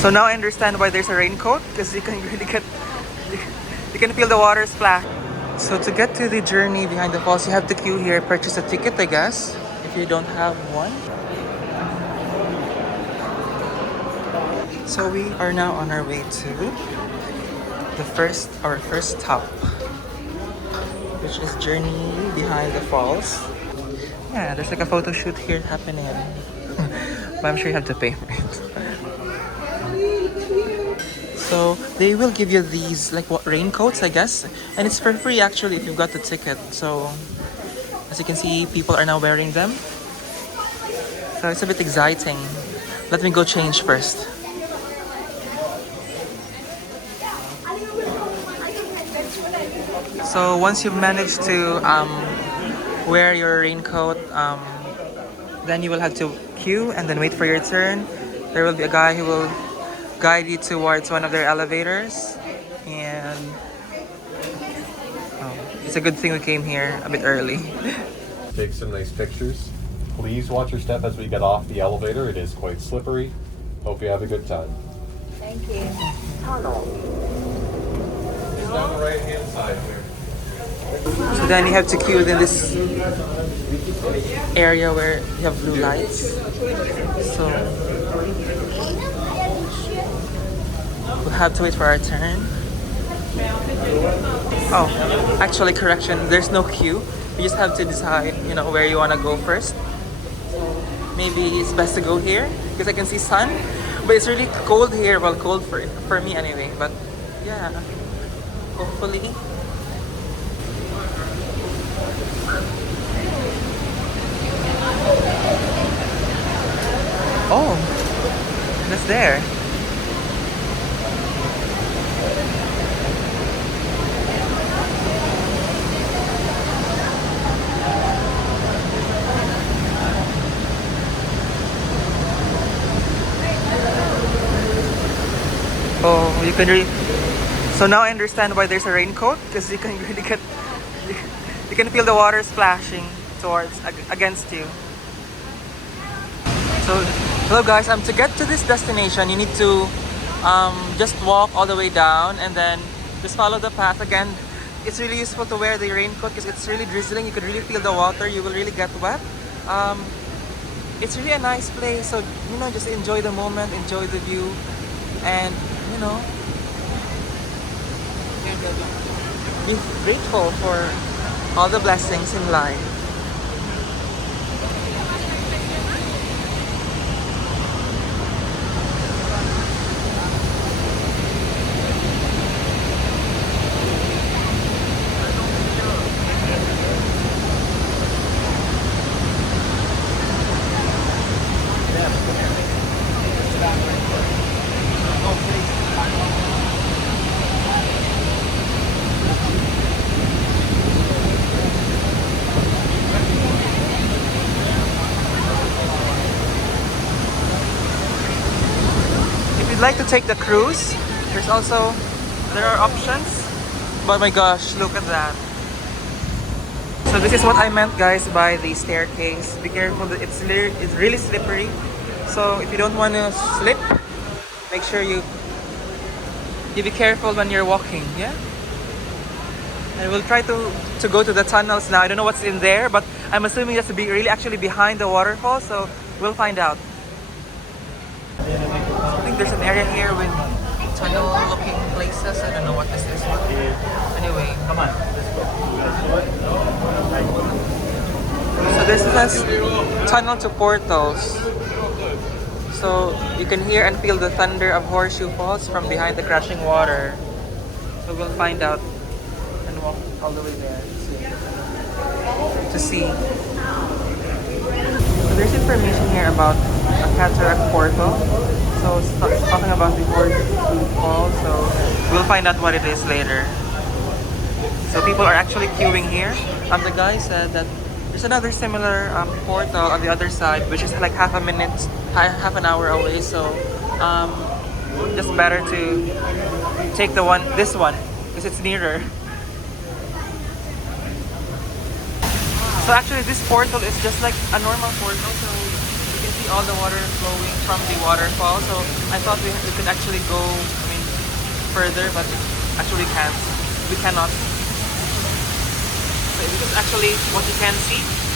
So now I understand why there's a raincoat, because you can really get, you can feel the water splash. So to get to the journey behind the falls, you have to queue here, purchase a ticket, I guess, if you don't have one. So we are now on our way to our first stop, which is journey behind the falls. Yeah, there's like a photo shoot here happening, but I'm sure you have to pay for it. So they will give you these like what raincoats, I guess, and it's for free actually if you've got the ticket. So as you can see, people are now wearing them. So it's a bit exciting. Let me go change first. So once you've managed to wear your raincoat, then you will have to queue and then wait for your turn. There will be a guy who will guide you towards one of their elevators, and it's a good thing we came here a bit early. Take some nice pictures. Please watch your step as we get off the elevator. It is quite slippery. Hope you have a good time. Thank you. It's down the right hand side here. So then you have to queue within this area where you have blue lights. So we'll have to wait for our turn. Oh, actually, correction, there's no queue. You just have to decide, where you want to go first. Maybe it's best to go here because I can see sun, but it's really cold here. Well, cold for me anyway, but yeah, hopefully. Oh, that's there. Oh, you can really. So now I understand why there's a raincoat, because you can really get, you can feel the water splashing against you. So, hello guys. To get to this destination, you need to just walk all the way down and then just follow the path. Again, it's really useful to wear the raincoat because it's really drizzling. You could really feel the water. You will really get wet. It's really a nice place. So just enjoy the moment, enjoy the view, and be grateful for all the blessings in life. Like to take the cruise, there are options, but my gosh, look at that. So this is what I meant, guys, by the staircase. Be careful, it's really slippery, so if you don't want to slip, make sure you be careful when you're walking. Yeah, and we'll try to go to the tunnels now. I don't know what's in there, but I'm assuming that's really actually behind the waterfall, so we'll find out. I think there's an area here with tunnel-looking places. I don't know what this is, but anyway, come on. So this is tunnel to portals. So you can hear and feel the thunder of Horseshoe Falls from behind the crashing water. So we'll find out and walk all the way there to see. So there's information here about a cataract portal. So it's talking about the Horseshoe Falls, so we'll find out what it is later. So people are actually queuing here. The guy said that there's another similar portal on the other side, which is like half an hour away. So just better to take this one, because it's nearer. So actually this portal is just like a normal portal, so you can see all the water flowing from the waterfall. So I thought we could actually go, I mean, further, but actually can't. We cannot. So this is actually what you can see.